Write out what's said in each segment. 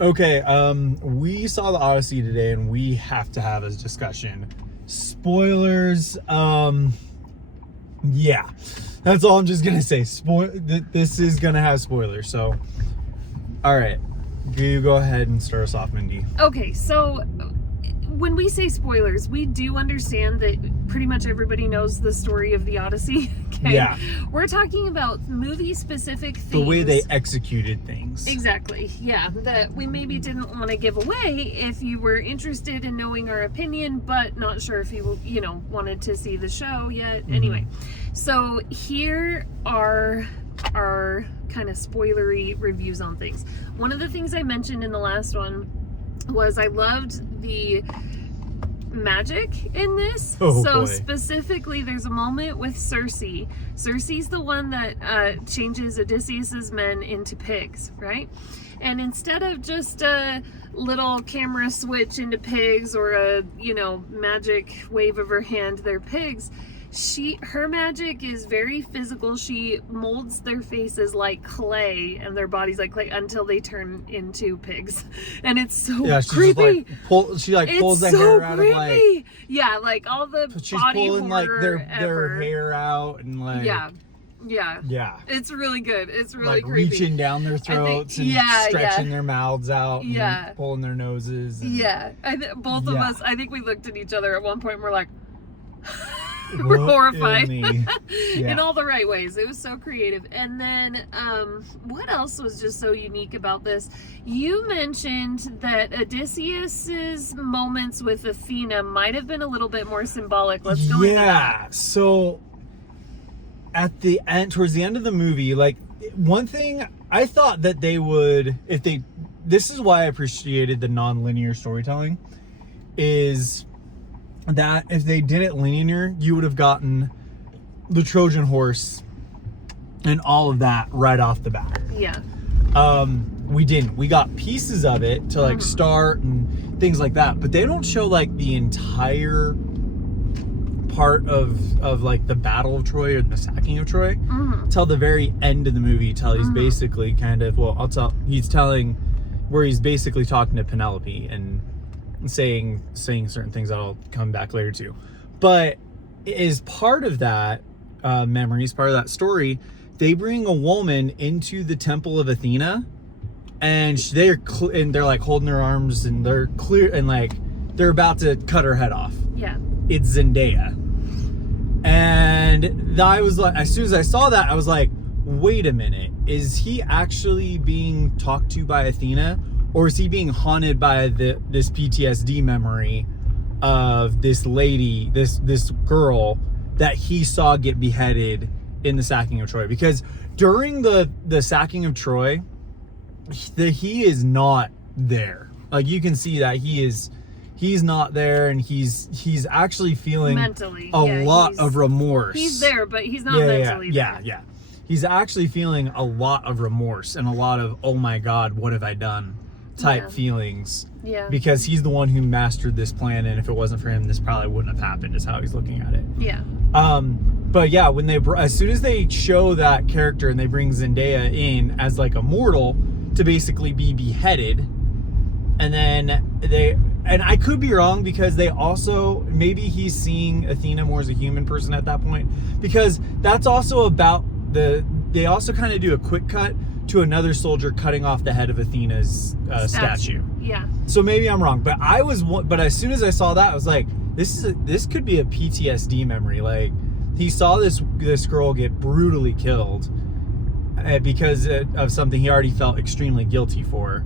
Okay, we saw the Odyssey today, and we have to have a discussion. Spoilers, yeah. That's all I'm just gonna say. This is gonna have spoilers, so... Alright, you go ahead and start us off, Mindy. Okay, so when we say spoilers, we do understand that pretty much everybody knows the story of the Odyssey. Okay? Yeah. We're talking about movie-specific things. The way they executed things. Exactly, yeah. That we maybe didn't want to give away if you were interested in knowing our opinion, but not sure if you, wanted to see the show yet. Mm-hmm. Anyway, so here are our kind of spoilery reviews on things. One of the things I mentioned in the last one was I loved the magic in this. Boy. Specifically, there's a moment with Circe. Circe's the one that changes Odysseus's men into pigs, right? And instead of just a little camera switch into pigs or a, magic wave of her hand, they're pigs. Her magic is very physical. She molds their faces like clay and their bodies like clay until they turn into pigs. And it's so creepy. She pulls the hair out of like all the she's body pulling horror their hair out and Yeah. It's really good. It's really creepy. Reaching down their throats and stretching their mouths out and pulling their noses. Both of us, I think we looked at each other at one point and we're like... We're horrified in all the right ways. It was so creative. And then what else was just so unique about this? You mentioned that Odysseus's moments with Athena might have been a little bit more symbolic. Let's go into that. Yeah. So at the end, towards the end of the movie, one thing I thought that they would, this is why I appreciated the non-linear storytelling, is that if they did it linear, you would have gotten the Trojan horse and all of that right off the bat. Yeah. We didn't. We got pieces of it to start and things like that, but they don't show the entire part of the Battle of Troy or the sacking of Troy till the very end of the movie. Till he's basically he's telling where he's basically talking to Penelope and saying certain things that I'll come back later to. But as part of that memories, part of that story, they bring a woman into the temple of Athena, and they're holding her arms and they're clear and they're about to cut her head off. Yeah. It's Zendaya. And I was like, as soon as I saw that, I was like, wait a minute, is he actually being talked to by Athena? Or is he being haunted by this PTSD memory of this lady, this girl that he saw get beheaded in the sacking of Troy? Because during the sacking of Troy, he is not there. You can see that he's not there, and he's actually feeling mentally a lot of remorse. He's there, but he's not mentally there. Yeah. He's actually feeling a lot of remorse and a lot of, oh my God, what have I done? Type feelings. Yeah. Because he's the one who mastered this plan, and if it wasn't for him, this probably wouldn't have happened, is how he's looking at it. Yeah. But yeah, when as soon as they show that character and they bring Zendaya in as a mortal to basically be beheaded, and then I could be wrong, because they also, maybe he's seeing Athena more as a human person at that point, because that's also about they also kind of do a quick cut to another soldier cutting off the head of Athena's statue. Yeah. So maybe I'm wrong, but but as soon as I saw that, I was like, this could be a PTSD memory. He saw this girl get brutally killed because of something he already felt extremely guilty for,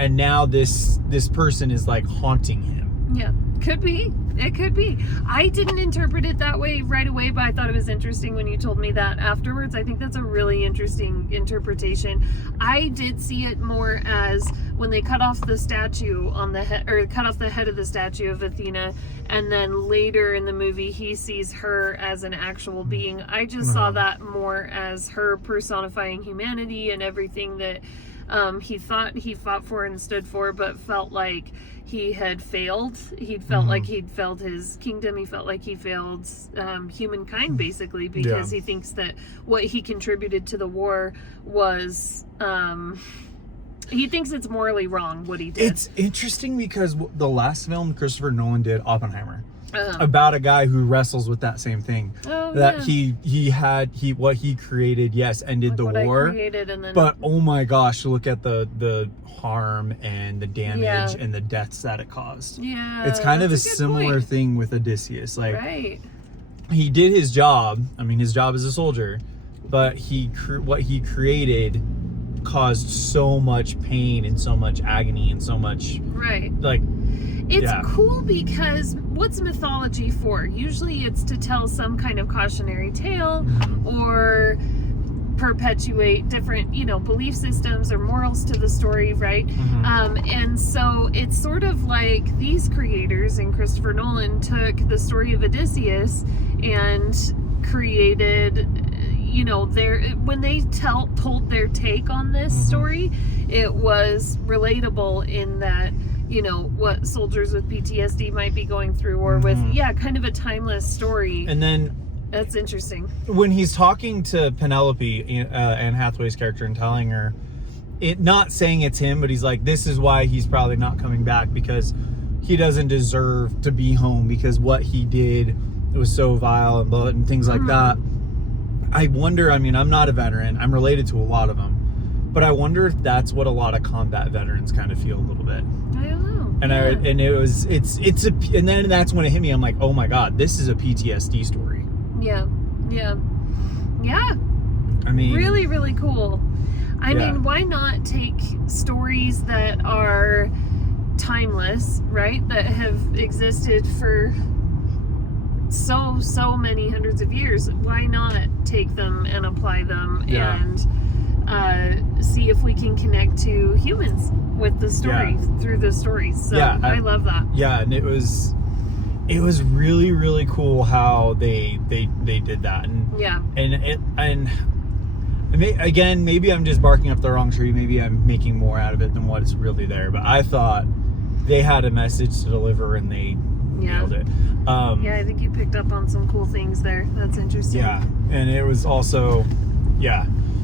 and now this person is haunting him. Yeah. Could be. It could be. I didn't interpret it that way right away, but I thought it was interesting when you told me that afterwards. I think that's a really interesting interpretation. I did see it more as when they cut off the statue on the head, or cut off the head of the statue of Athena, and then later in the movie he sees her as an actual being. I just saw that more as her personifying humanity and everything that he thought he fought for and stood for, but felt like he had failed. He felt like he'd failed his kingdom. He felt like he failed humankind, basically, because he thinks that what he contributed to the war was He thinks it's morally wrong what he did. It's interesting because the last film Christopher Nolan did, Oppenheimer, about a guy who wrestles with that same thing. That what he created, yes, ended like the what war. I created and then, but oh my gosh, look at the harm and the damage and the deaths that it caused. Yeah, it's kind of a that's good similar point. thing with Odysseus. Like, right. he did his job. I mean, his job as a soldier, but what he created caused so much pain and so much agony and so much like. It's cool because what's mythology for? Usually it's to tell some kind of cautionary tale or perpetuate different, belief systems or morals to the story, right? And so it's sort of like these creators and Christopher Nolan took the story of Odysseus and created, when they told their take on this story, it was relatable in that, what soldiers with PTSD might be going through, or with, kind of a timeless story. And then that's interesting. When he's talking to Penelope, Anne Hathaway's character, and telling her, not saying it's him, but he's like, this is why he's probably not coming back, because he doesn't deserve to be home, because what he did, it was so vile and things like that. I wonder, I mean, I'm not a veteran. I'm related to a lot of them. But I wonder if that's what a lot of combat veterans kind of feel a little bit. I don't know. And and then that's when it hit me. I'm like, oh my God, this is a PTSD story. Yeah. I mean, really, really cool. I mean, why not take stories that are timeless, right? That have existed for so many hundreds of years. Why not take them and apply them and see if we can connect to humans with the story through the stories. So I love that. Yeah, and it was really, really cool how they did that. And again, maybe I'm just barking up the wrong tree. Maybe I'm making more out of it than what is really there. But I thought they had a message to deliver, and they nailed it. I think you picked up on some cool things there. That's interesting. Yeah, and it was also,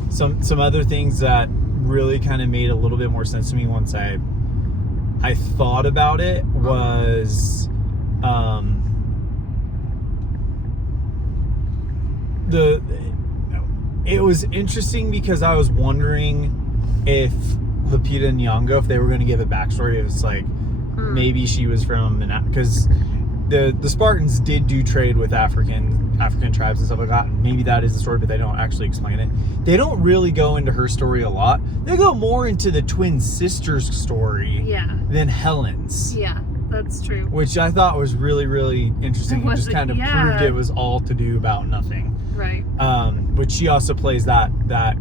some other things that really kind of made a little bit more sense to me once I thought about it was it was interesting because I was wondering if Lupita Nyong'o, if they were going to give a backstory. It was like maybe she was from, because the Spartans did do trade with African tribes and stuff like that, and maybe that is the story, but they don't actually explain it. They don't really go into her story a lot. They go more into the twin sisters' story than Helen's. Yeah, that's true. Which I thought was really, really interesting. It just kind of proved it was all to do about nothing. Right. But she also plays that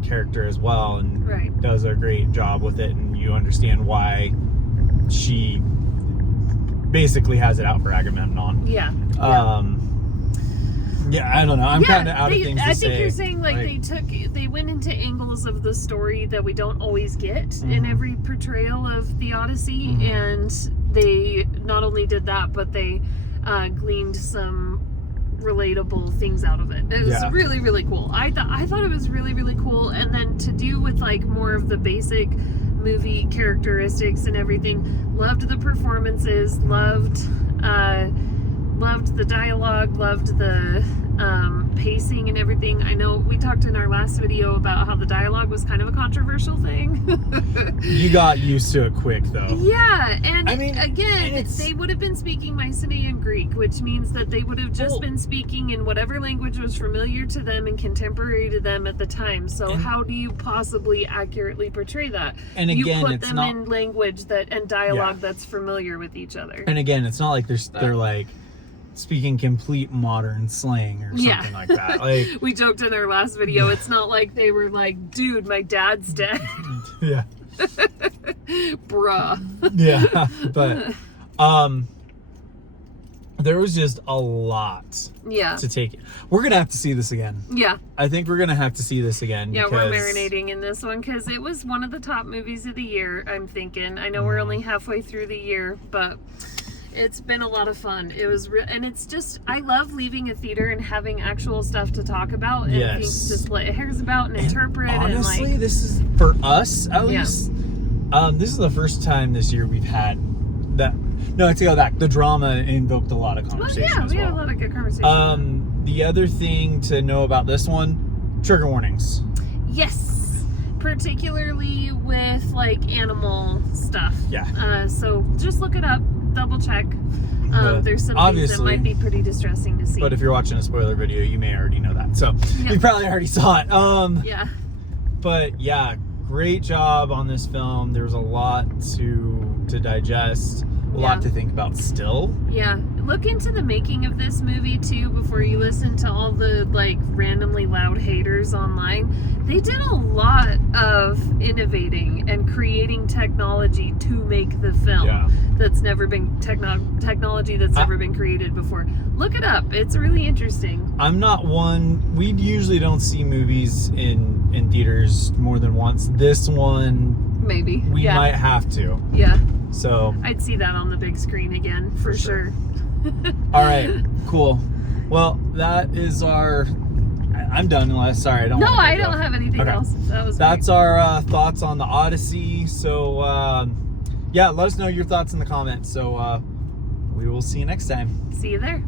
character as well, and does a great job with it, and you understand why she basically has it out for Agamemnon. I don't know. I'm kind of out of things to say. I think you're saying they went into angles of the story that we don't always get in every portrayal of the Odyssey, and they not only did that, but they gleaned some relatable things out of it. It was really, really cool. I thought it was really, really cool, and then to do with like more of the basic movie characteristics and everything. Loved the performances, loved the dialogue, loved the pacing and everything. I know we talked in our last video about how the dialogue was kind of a controversial thing. You got used to it quick though. Yeah, and I mean, again, they would have been speaking Mycenaean Greek, which means that they would have just been speaking in whatever language was familiar to them and contemporary to them at the time. So how do you possibly accurately portray that? And again, you put them in language and dialogue that's familiar with each other. And again, it's not like they're like speaking complete modern slang or something like that. Like, we joked in our last video, it's not like they were like, dude, my dad's dead. Yeah. Bruh. Yeah. But there was just a lot to take. We're gonna have to see this again. Yeah. I think we're gonna have to see this again. Yeah, we're marinating in this one because it was one of the top movies of the year, I'm thinking. I know we're only halfway through the year, but it's been a lot of fun. It was and it's just, I love leaving a theater and having actual stuff to talk about and things to split hairs about and interpret. Honestly, and this is, for us at least, This is the first time this year we've had that. No, to go back, the drama invoked a lot of conversation. Well, yeah, as we well. had a lot of good conversation. The other thing to know about this one, trigger warnings. Yes, particularly with like animal stuff. Yeah. So just look it up, double check. There's some things that might be pretty distressing to see. But if you're watching a spoiler video, you may already know that. So you probably already saw it. Yeah. But yeah, great job on this film. There was a lot to digest, a lot to think about still. Yeah. Look into the making of this movie too before you listen to all the like randomly loud haters online. They did a lot of innovating and creating technology to make the film that's never been technology that's never been created before. Look it up. It's really interesting. I'm not one, we usually don't see movies in theaters more than once. This one, maybe we might have to. Yeah. So I'd see that on the big screen again for sure. All right, cool. Well, that is our. I'm done. Unless I don't. No, I don't have anything else. That's great. Our thoughts on the Odyssey. So yeah, let us know your thoughts in the comments. So we will see you next time. See you there.